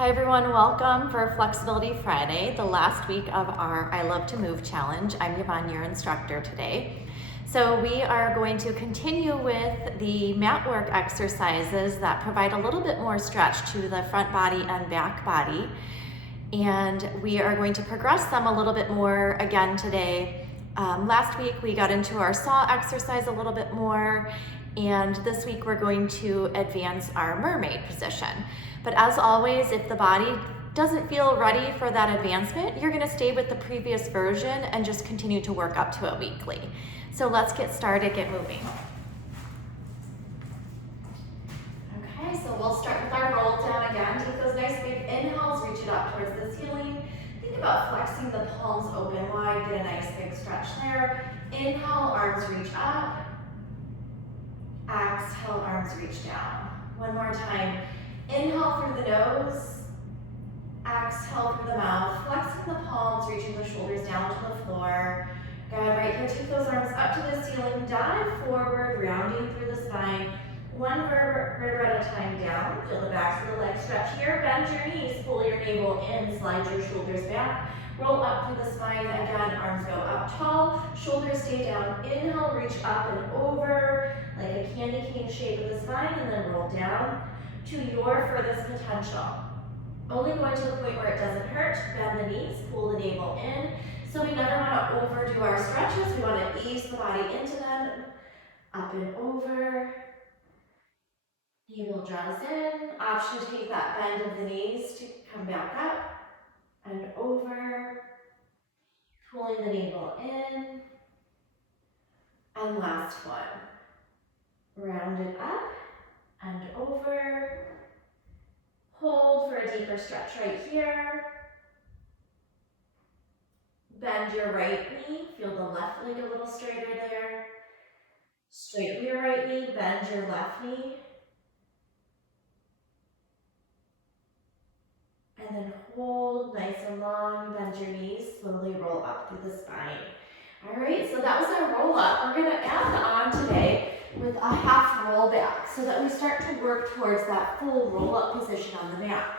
Hi everyone, welcome for Flexibility Friday, the last week of our I Love to Move challenge. I'm Yvonne, your instructor today. So we are going to continue with the mat work exercises that provide a little bit more stretch to the front body and back body. And we are going to progress them a little bit more again today. Last week we got into our saw exercise a little bit more, and this week we're going to advance our mermaid position. But as always, if the body doesn't feel ready for that advancement, you're gonna stay with the previous version and just continue to work up to it weekly. So let's get started, get moving. Okay, so we'll start with our roll down again. Take those nice big inhales, reach it up towards the ceiling. Think about flexing the palms open wide, get a nice big stretch there. Inhale, arms reach up. Exhale, arms reach down. One more time. Inhale through the nose. Exhale through the mouth. Flexing the palms, reaching the shoulders down to the floor. Good, right here, take those arms up to the ceiling, dive forward, rounding through the spine. One vertebra at a time down. Feel the backs of the legs stretch here. Bend your knees, pull your navel in, slide your shoulders back. Roll up through the spine. Again, arms go up tall, shoulders stay down. Inhale, reach up and over, like a candy cane shape of the spine, and then roll down to your furthest potential. Only going to the point where it doesn't hurt. Bend the knees, pull the navel in. So we never want to overdo our stretches. We want to ease the body into them. Up and over. Navel draws in. Option to take that bend of the knees to come back up and over. Pulling the navel in. And last one. Round it up and over. Hold for a deeper stretch right here. Bend your right knee. Feel the left leg a little straighter there. Straighten your right knee, bend your left knee. And then hold nice and long, bend your knees, slowly roll up through the spine. All right, so that was our roll up. We're gonna add on today with a half roll back so that we start to work towards that full roll up position on the mat.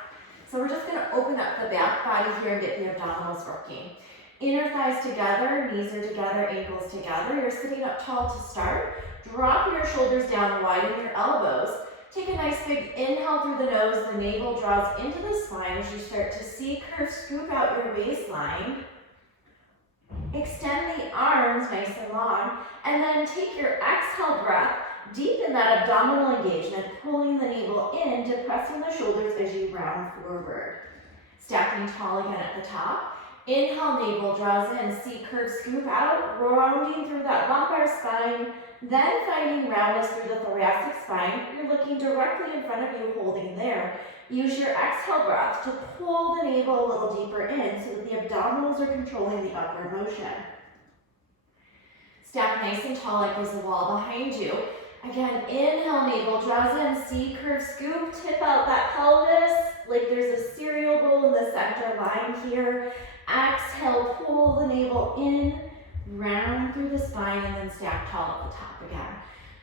So we're just gonna open up the back body here and get the abdominals working. Inner thighs together, knees are together, ankles together. You're sitting up tall to start. Drop your shoulders down, widen your elbows. Take a nice big inhale through the nose. The navel draws into the spine as you start to C-curve, scoop out your waistline. Extend the arms nice and long. And then take your exhale breath, deepen that abdominal engagement, pulling the navel in, depressing the shoulders as you round forward. Stacking tall again at the top. Inhale, navel draws in, C-curve, scoop out, rounding through that lumbar spine, then finding roundness through the thoracic spine. You're looking directly in front of you, holding there. Use your exhale breath to pull the navel a little deeper in so that the abdominals are controlling the upward motion. Stack nice and tall like there's a wall behind you. Again, inhale, navel draws in, C-curve, scoop, tip out that pelvis like there's a cereal bowl in the center line here. Exhale, pull the navel in, round through the spine, and then stack tall at the top again.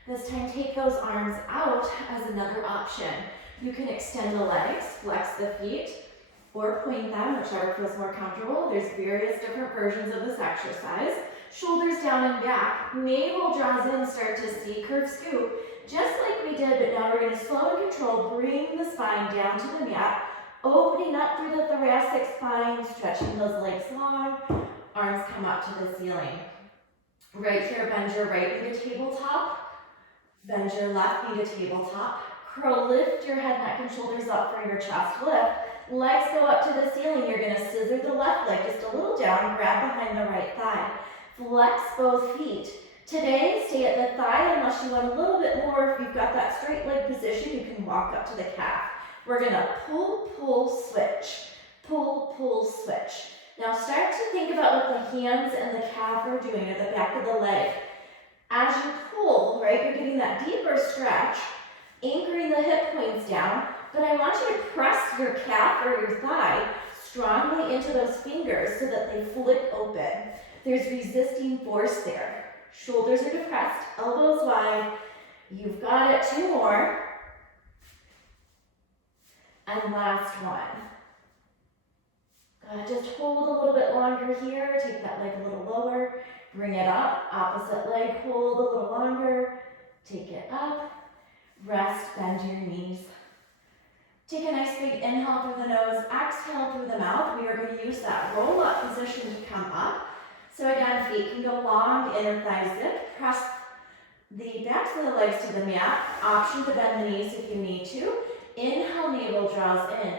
This time, take those arms out as another option. You can extend the legs, flex the feet, or point them, whichever feels more comfortable. There's various different versions of this exercise. Shoulders down and back, navel draws in, start to C-curve scoop, just like we did, but now we're going to slow and control, bring the spine down to the mat, opening up through the thoracic spine, stretching those legs long, arms come up to the ceiling. Right here, bend your right knee to tabletop, bend your left knee to tabletop, curl, lift your head, neck, and shoulders up for your chest lift. Legs go up to the ceiling. You're going to scissor the left leg just a little down, grab behind the right thigh. Flex both feet. Today, stay at the thigh unless you want a little bit more. If you've got that straight leg position, you can walk up to the calf. We're going to pull, pull, switch. Pull, pull, switch. Now start to think about what the hands and the calf are doing at the back of the leg. As you pull, right, you're getting that deeper stretch, anchoring the hip points down, but I want you to press your calf or your thigh strongly into those fingers so that they flick open. There's resisting force there. Shoulders are depressed, elbows wide. You've got it. 2 more. And last one. Just hold a little bit longer here. Take that leg a little lower. Bring it up. Opposite leg, hold a little longer. Take it up. Rest, bend your knees. Take a nice big inhale through the nose, exhale through the mouth. We are going to use that roll-up position to come up. So again, feet can go long, inner thighs zip. Press the backs of the legs to the mat. Option to bend the knees if you need to. Inhale, navel draws in.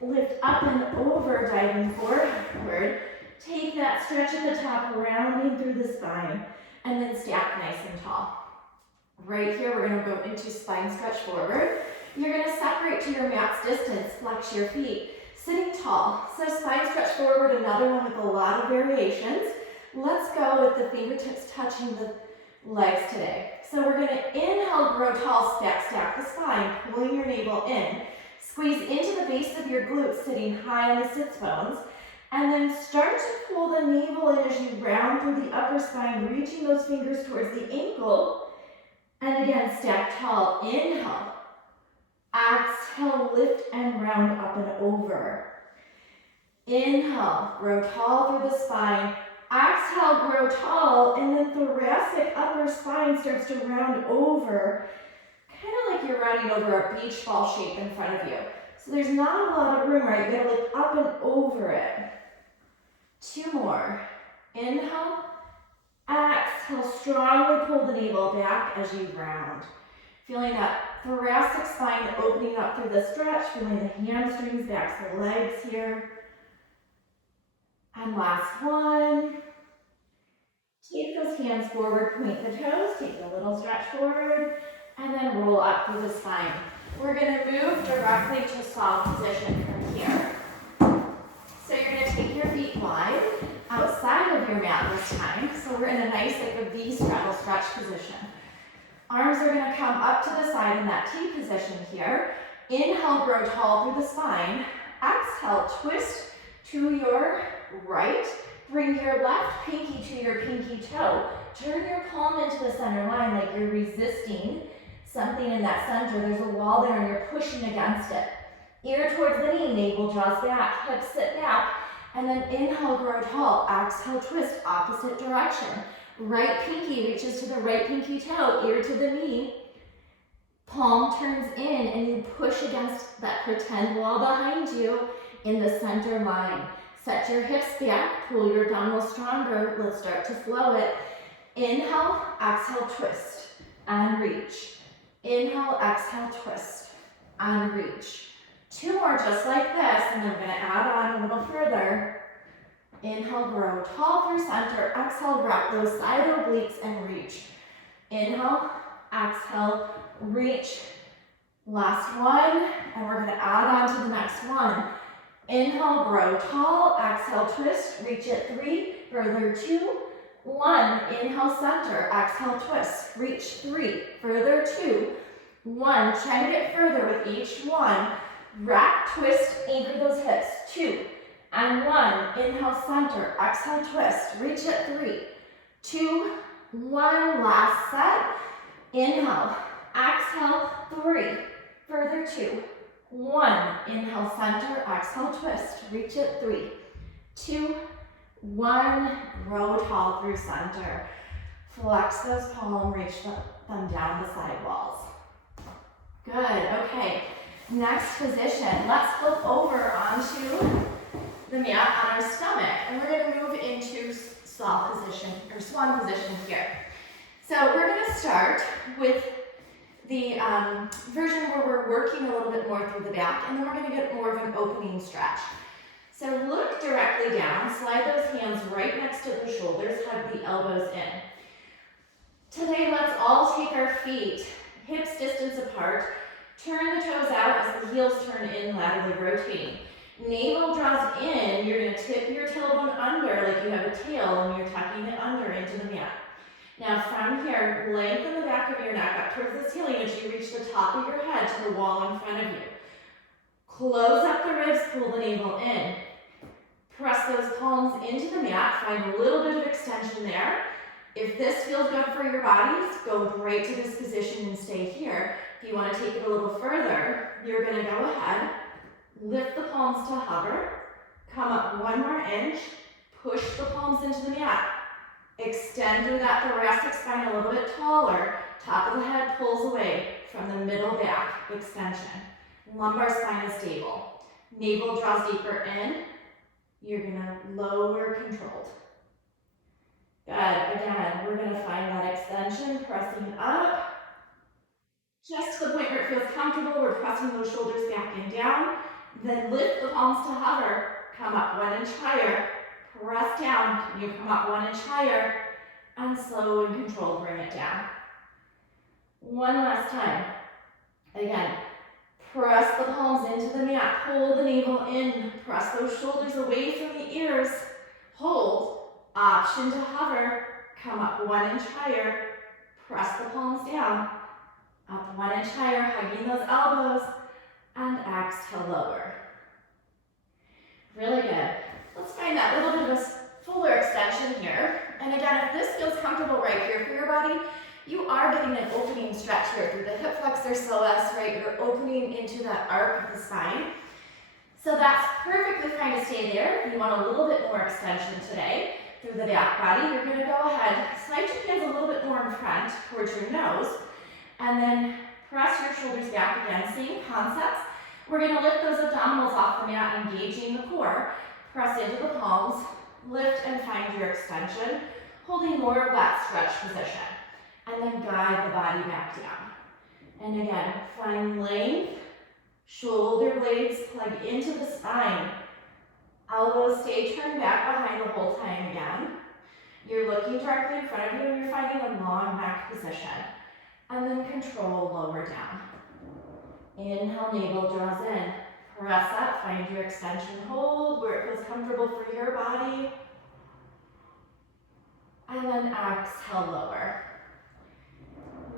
Lift up and over, diving forward. Take that stretch at the top, rounding through the spine, and then stack nice and tall. Right here, we're going to go into spine stretch forward. You're going to separate to your mat's distance, flex your feet, sitting tall. So spine stretch forward, another one with a lot of variations. Let's go with the fingertips touching the legs today. So we're going to inhale, grow tall, stack the spine, pulling your navel in. Squeeze into the base of your glutes, sitting high on the sits bones. And then start to pull the navel in as you round through the upper spine, reaching those fingers towards the ankle. And again, stack tall. Inhale. Exhale, lift and round up and over. Inhale, grow tall through the spine. Exhale, grow tall, and then thoracic upper spine starts to round over. Kind of like you're rounding over a beach ball shape in front of you. So there's not a lot of room, right? You gotta lift up and over it. 2 more. Inhale. Exhale, strongly pull the navel back as you round. Feeling that thoracic spine opening up through the stretch, feeling the hamstrings, backs of the legs here. And last one. Take those hands forward, point the toes, take a little stretch forward, and then roll up through the spine. We're going to move directly to soft position from here. So you're going to take your feet wide outside of your mat this time. So we're in a nice like a V straddle stretch position. Arms are going to come up to the side in that T position here. Inhale, grow tall through the spine. Exhale, twist to your right. Bring your left pinky to your pinky toe. Turn your palm into the center line like you're resisting something in that center. There's a wall there and you're pushing against it. Ear towards the knee, navel draws back, hips sit back, and then inhale, grow tall. Exhale, twist, opposite direction. Right pinky reaches to the right pinky toe, ear to the knee. Palm turns in and you push against that pretend wall behind you in the center line. Set your hips back, pull your abdominals stronger. Let's start to flow it. Inhale, exhale, twist, and reach. Inhale, exhale, twist, and reach. 2 more just like this, and then we're gonna add on a little further. Inhale, grow tall through center. Exhale, wrap those side obliques and reach. Inhale, exhale, reach. Last one, and we're gonna add on to the next one. Inhale, grow tall. Exhale, twist, reach it 3, further 2, 1. Inhale, center. Exhale, twist, reach 3, further 2, 1. Try to get further with each one. Wrap, twist, anchor those hips. 2 and 1. Inhale, center. Exhale, twist, reach it 3, 2, 1. Last set. Inhale, exhale, 3, further 2, 1. Inhale, center, exhale, twist, reach it 3, 2, 1. Grow tall through center. Flex those palms, reach them down the side walls. Good, okay. Next position, let's flip over onto the mat on our stomach, and we're going to move into sloth position, or swan position here. So we're going to start with the version where we're working a little bit more through the back, and then we're going to get more of an opening stretch. So look directly down, slide those hands right next to the shoulders, hug the elbows in. Today, let's all take our feet hips distance apart, turn the toes out as the heels turn in, laterally rotating. Navel draws in, you're going to tip your tailbone under like you have a tail and you're tucking it under into the mat. Now from here, lengthen the back of your neck up towards the ceiling as you reach the top of your head to the wall in front of you. Close up the ribs, pull the navel in. Press those palms into the mat, find a little bit of extension there. If this feels good for your bodies, go right to this position and stay here. If you want to take it a little further, you're going to go ahead Lift the palms to hover. Come up 1 more inch. Push the palms into the mat. Extend through that thoracic spine a little bit taller. Top of the head pulls away from the middle back extension. Lumbar spine is stable. Navel draws deeper in. You're gonna lower controlled. Good, again, we're gonna find that extension, pressing up. Just to the point where it feels comfortable, we're pressing those shoulders back and down. Then lift the palms to hover. Come up 1 inch higher. Press down. You come up 1 inch higher. And slow and controlled, bring it down. One last time. Again, press the palms into the mat. Pull the navel in. Press those shoulders away from the ears. Hold. Option to hover. Come up 1 inch higher. Press the palms down. Up 1 inch higher, hugging those elbows. And exhale, lower. Really good. Let's find that little bit of a fuller extension here. And again, if this feels comfortable right here for your body, you are getting an opening stretch here through the hip flexor psoas, right? You're opening into that arc of the spine. So that's perfectly fine to stay there. If you want a little bit more extension today through the back body, you're gonna go ahead, slide your hands a little bit more in front towards your nose, and then press your shoulders back again, same concepts. We're gonna lift those abdominals off the mat, engaging the core. Press into the palms, lift and find your extension, holding more of that stretch position. And then guide the body back down. And again, find length, shoulder blades plug into the spine. Elbows stay turned back behind the whole time again. You're looking directly in front of you and you're finding a long back position. And then control, lower down. Inhale, navel draws in. Press up, find your extension, hold where it feels comfortable for your body. And then exhale, lower.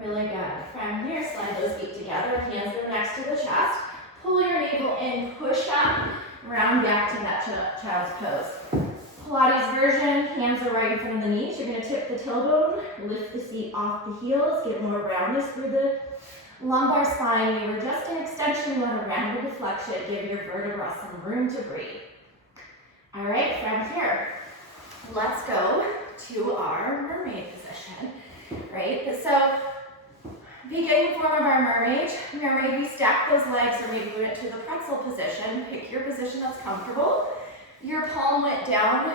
Really good. From here, slide those feet together, hands are next to the chest. Pull your navel in, push up, round back to that child's pose. Pilates version, hands are right in front of the knees. You're gonna tip the tailbone, lift the seat off the heels, get more roundness through the lumbar spine. You were just an extension, you want to round the deflection, give your vertebra some room to breathe. All right, from here, let's go to our mermaid position, right? So, beginning form of our mermaid, we stack those legs or maybe went to the pretzel position. Pick your position that's comfortable. Your palm went down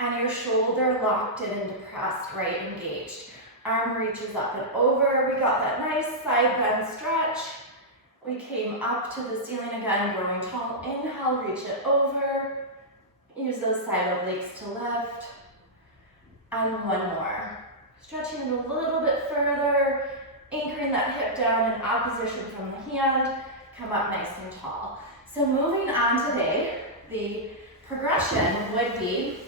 and your shoulder locked in and depressed, right, engaged. Arm reaches up and over. We got that nice side bend stretch. We came up to the ceiling again, growing tall. Inhale, reach it over. Use those side obliques to lift. And one more. Stretching it a little bit further, anchoring that hip down in opposition from the hand. Come up nice and tall. So moving on today, the progression would be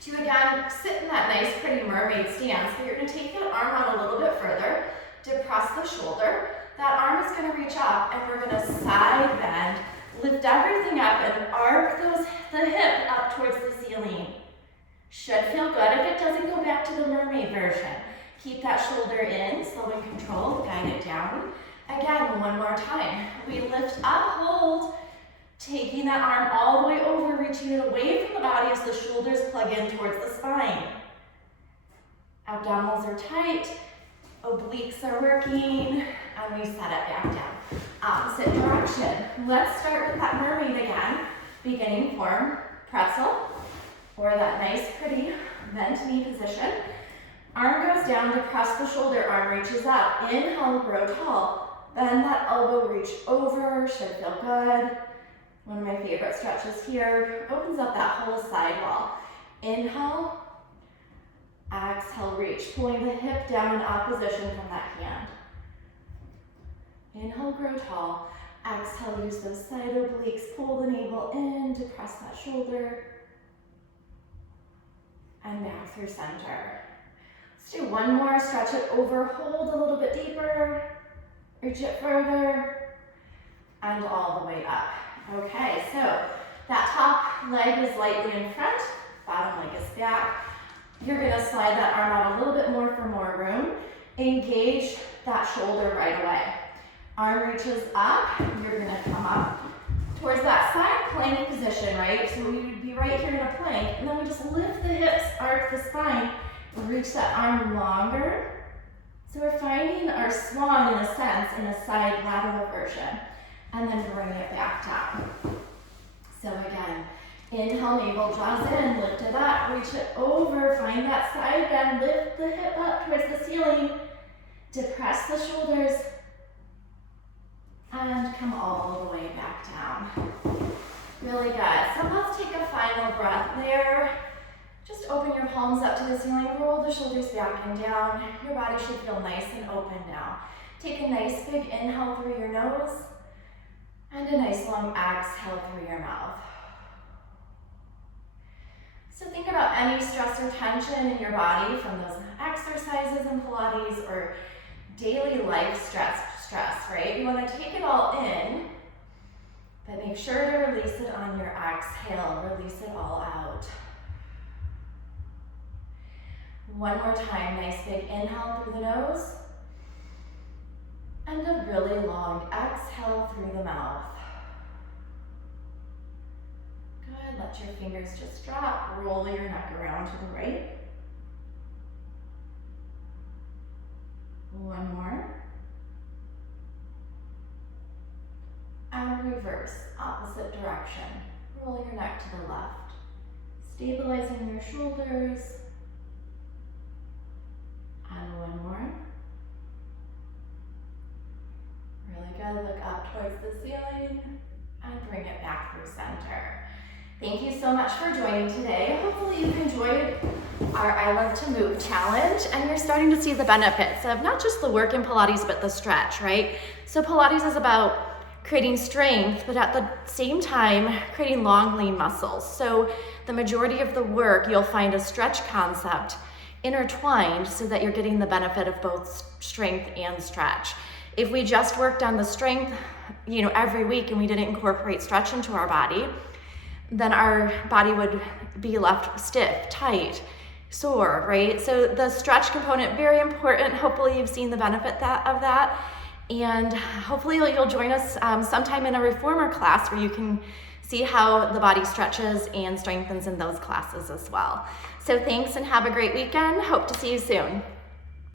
to again sit in that nice pretty mermaid stance, but you're going to take that arm out a little bit further, depress the shoulder. That arm is going to reach up and we're going to side bend, lift everything up and arc the hip up towards the ceiling. Should feel good. If it doesn't, go back to the mermaid version. Keep that shoulder in, slow and controlled, guide it down. Again, one more time. We lift up, hold, taking that arm all the way over, reaching it away from the body as the shoulders plug in towards the spine. Abdominals are tight, obliques are working, and we set it back down. Opposite direction. Let's start with that mermaid again. Beginning form, pretzel, or that nice pretty bent knee position. Arm goes down to press the shoulder, arm reaches up. Inhale, grow tall. Bend that elbow, reach over, should feel good. One of my favorite stretches here. Opens up that whole side wall. Inhale, exhale, reach. Pulling the hip down in opposition from that hand. Inhale, grow tall. Exhale, use those side obliques. Pull the navel in to press that shoulder. And back through center. Let's do one more. Stretch it over. Hold a little bit deeper. Reach it further. And all the way up. Okay, so that top leg is lightly in front. Bottom leg is back. You're going to slide that arm out a little bit more for more room. Engage that shoulder right away. Arm reaches up. You're going to come up right? So we would be right here in a plank, and then we just lift the hips, arc the spine, and reach that arm longer. So we're finding our swan in a sense in a side lateral version, and then bring it back down. So again, inhale, navel draws in, lift it up, reach it over, find that side bend, lift the hip up towards the ceiling, depress the shoulders, and come all the way back down. Really good. So let's take a final breath there. Just open your palms up to the ceiling, roll the shoulders back and down. Your body should feel nice and open now. Take a nice big inhale through your nose, and a nice long exhale through your mouth. So think about any stress or tension in your body from those exercises in Pilates or daily life stress, right? You want to take it all in, but make sure to release it on your exhale. Release it all out. One more time, nice big inhale through the nose, and a really long exhale through the mouth. Good, let your fingers just drop. Roll your neck around to the right. One more. And reverse, opposite direction. Roll your neck to the left. Stabilizing your shoulders. And one more. Really good, look up towards the ceiling and bring it back through center. Thank you so much for joining today. Hopefully you've enjoyed our I Love to Move challenge and you're starting to see the benefits of not just the work in Pilates, but the stretch, right? So Pilates is about creating strength, but at the same time, creating long, lean muscles. So the majority of the work, you'll find a stretch concept intertwined so that you're getting the benefit of both strength and stretch. If we just worked on the strength, every week and we didn't incorporate stretch into our body, then our body would be left stiff, tight, sore, right? So the stretch component, very important. Hopefully you've seen the benefit of that. And hopefully you'll join us sometime in a reformer class where you can see how the body stretches and strengthens in those classes as well. So thanks and have a great weekend. Hope to see you soon.